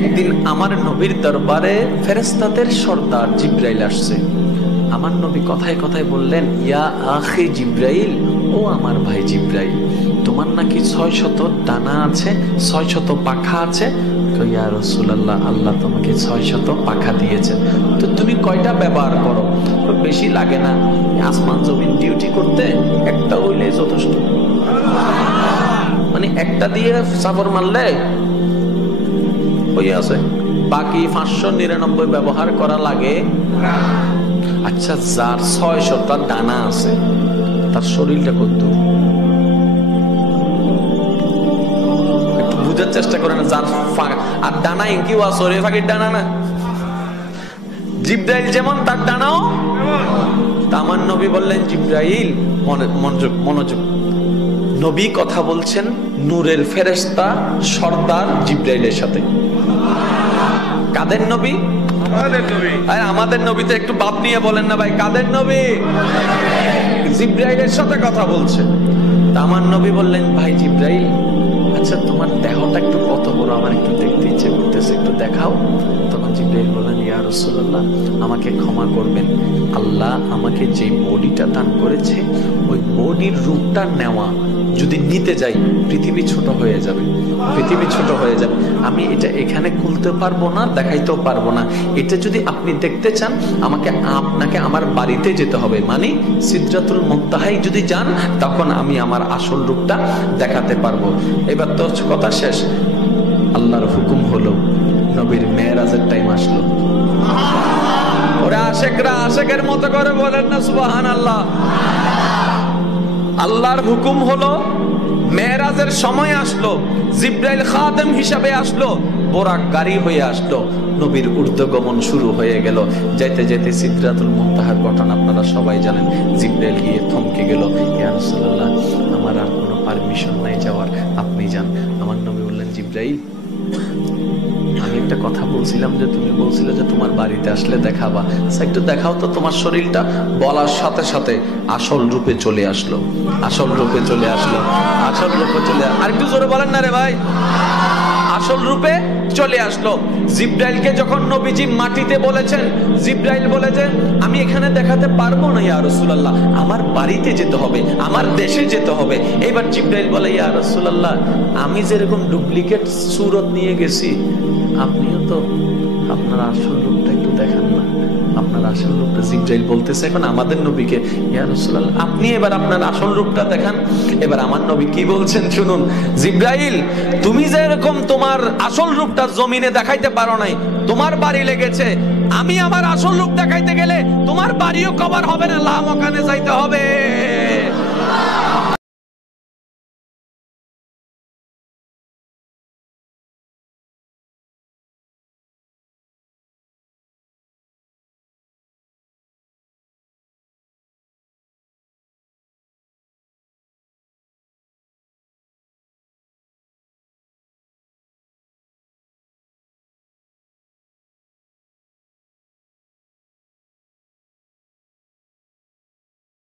একদিন আমার নবীর দরবারে ফেরেশতাদের সর্দার জিব্রাইল আসছে। আমার নবী কথায় কথায় বললেন, ইয়া আখি জিব্রাইল, ও আমার ভাই জিব্রাইল, তোমার নাকি 600 ডানা আছে, 600 পাখা আছে। ইয়া রাসূলুল্লাহ, আল্লাহ তোমাকে 600 পাখা দিয়েছেন, তো তুমি কয়টা ব্যবহার করো? বেশি লাগে না, আসমান জমিন ডিউটি করতে একটা হইলে যথেষ্ট। মানে একটা দিয়ে চাপড় মারলে হয়ে আছে, বাকি 599 ব্যবহার করা লাগে। আচ্ছা, যার 600টা ডানা আছে তার শরীরটা কত? একটু বুঝার চেষ্টা করে না। যার আর ডানা কি ওয়াসরে ফাঁকির ডানা না, জিব্রাইল যেমন তার ডানাও। আমার নবী বললেন, জিব্রাইল মনোযোগ, নবী কথা বলছেন নূরের ফেরেশতা সর্দার জিব্রাইলের সাথে। কাদের নবী? আমাদের নবী। তো একটু বাপ নিয়ে বলেন না ভাই, কাদের নবী? জিব্রাইলের সাথে কথা বলছে। আমার নবী বললেন, ভাই জিব্রাইল, আচ্ছা তোমার দেহটা একটু কত বড়, আমার একটু দেখতে ইচ্ছে করতেছে, একটু দেখাও। তখন জিব্রাইল বললেন, ইয়া রাসূলুল্লাহ, আমাকে ক্ষমা করবেন, আল্লাহ আমাকে যে বডিটা দান করেছে ওই বডির রূপটা নেওয়া যদি নিতে যাই পৃথিবী ছোট হয়ে যাবে, পৃথিবী ছোট হয়ে যাবে। আমি এটা এখানে খুলতে পারবো না, দেখাইতেও পারবো না। এটা যদি আপনি দেখতে চান আপনাকে আমার বাড়িতে যেতে হবে, মানে সিদরাতুল মুনতাহায় যদি যান তখন আমি আমার আসল রূপটা দেখাতে পারবো। এবার তো কথা শেষ। আল্লাহর হুকুম হলো, নবীর মেরাজের টাইম আসলো। ওরা আশেকরা আশেকের মতো করে বলেন না সুবহানাল্লাহ। আল্লাহর হুকুম হলো, মেরাজের সময় আসলো, জিব্রাইল খাদেম হিসাবে আসলো, বোরাক গাড়ি হয়ে আসলো, নবীর ঊর্ধ্বগমন শুরু হয়ে গেল। যাইতে যাইতে সিদরাতুল মুনতাহার ঘটনা আপনারা সবাই জানেন। জিব্রাইল গিয়ে থমকে গেল, ইয়া রাসূলুল্লাহ, আমার আর কোনো পারমিশন নাই যাওয়ার, আপনি যান। আমার নবী বললেন, জিব্রাইল, আমি একটা কথা বলছিলাম যে তুমি বলছিলে যে তোমার বাড়িতে আসলে দেখাবা, আচ্ছা একটু দেখাও তো তোমার শরীরটা। বলার সাথে সাথে আসল রূপে চলে আসলো, আসল রূপে চলে আসলো, আসল রূপে চলে। আর একটু জোরে বলেন না রে ভাই। আসল রূপে চলে আসলো। জিব্রাইলকে যখন নবীজি মাটিতে বলেছেন, জিব্রাইল বলেছেন, আমি এখানে দেখাতে পারবো না ইয়া রাসূলুল্লাহ, আমার বাড়িতে যেতে হবে, আমার দেশে যেতে হবে। এবার জিব্রাইল বলে, ইয়া রাসূলুল্লাহ, আমি যেরকম ডুপ্লিকেট সুরত নিয়ে গেছি, আপনিও তো আপনার আসল রূপটা একটু দেখান না, আপনার আসল রূপটা। জিব্রাইল বলতেছে এখন আমাদের নবীকে, ইয়া রাসূলুল্লাহ, আপনি এবার আপনার আসল রূপটা দেখান। এবার আমার নবী কি বলছেন শুনুন, জিব্রাইল, তুমি যেরকম তোমার আসল রূপটা জমিনে দেখাইতে পারো নাই, তোমার বাড়ি লেগেছে, আমি আমার আসল রূপ দেখাইতে গেলে তোমার বাড়িও কভার হবে না, লামকানে যাইতে হবে।